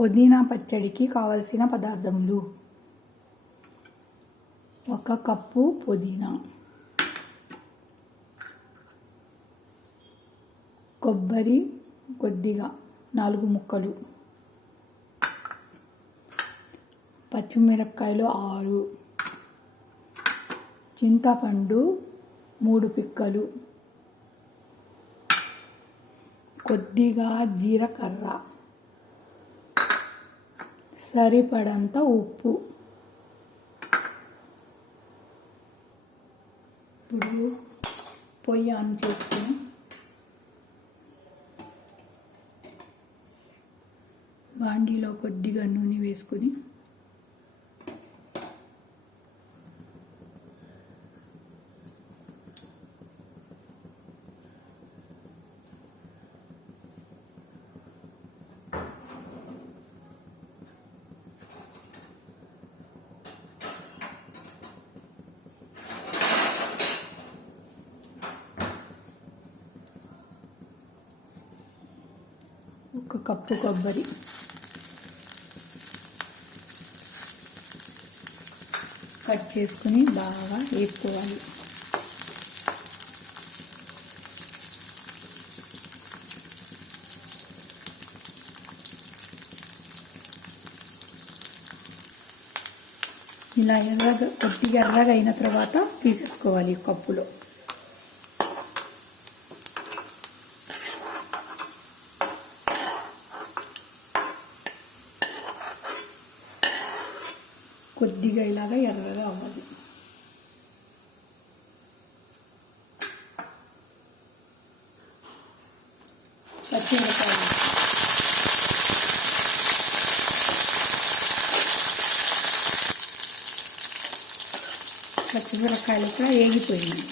పుదీనా పచ్చడికి కావలసిన పదార్థములు. ఒక కప్పు పుదీనా. కొబ్బరి కొద్దిగా నాలుగు ముక్కలు. పచ్చిమిరపకాయలు ఆరు. చింతపండు మూడు పిక్కలు. కొద్దిగా జీలకర్ర సరిపడంత ఉప్పు. ఇప్పుడు పొయ్యి ఆన్ చేసుకుని బాండీలో కొద్దిగా నూనె వేసుకుని ఒక కప్పు కొబ్బరి. కట్ చేసుకుని బాగా వేపుకోవాలి. ఇలా ఎర్రగా కొద్దిగా ఎర్రగా అయిన తర్వాత తీసేసుకోవాలి కప్పులో. కొద్దిగా ఇలాగా ఎర్రగా అవ్వాలి పచ్చిమిరపకాయలు. పచ్చిమిరపకాయలు కూడా వేగిపోయింది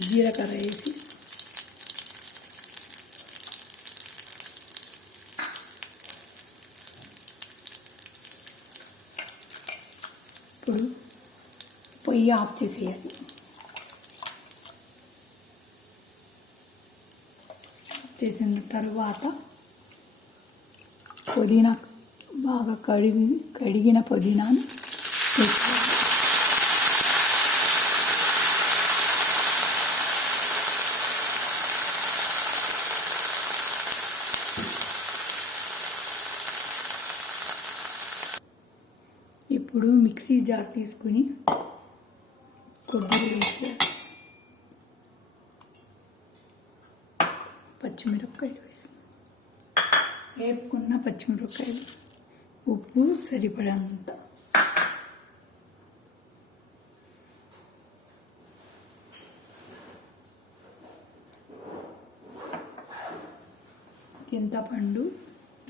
జీలకర్ర వేసి ఇప్పుడు పొయ్యి ఆఫ్ చేసేయాలి ఆఫ్ చేసిన తర్వాత పుదీనా బాగా కడిగి కడిగిన పుదీనాను వేసుకోవాలి ఇప్పుడు మిక్సీ జార్ తీసుకుని కొబ్బరి వేసి పచ్చిమిరపకాయలు వేసి వేపుకున్న పచ్చిమిరపకాయలు. ఉప్పు సరిపడంత. చింతపండు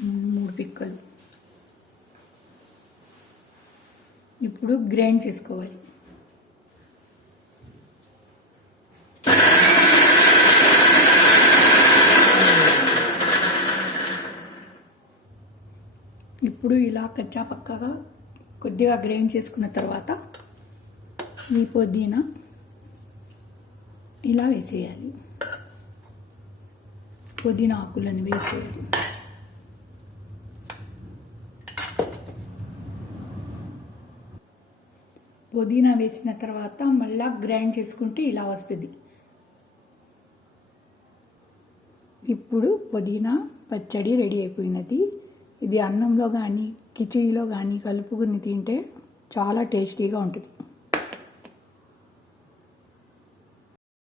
మూడు పిక్కలు. ఇప్పుడు గ్రైండ్ చేసుకోవాలి. ఇప్పుడు ఇలా కచ్చా పక్కగా కొద్దిగా గ్రైండ్ చేసుకున్న తర్వాత ఈ పుదీనా ఇలా వేసేయాలి. పుదీనా ఆకులను వేసేయాలి. పుదీనా వేసిన తర్వాత మళ్ళా గ్రైండ్ చేసుకుంటే ఇలా వస్తుంది. ఇప్పుడు పుదీనా పచ్చడి రెడీ అయిపోయినది. ఇది అన్నంలో కానీ కిచడీలో కానీ కలుపుకుని తింటే చాలా టేస్టీగా ఉంటుంది.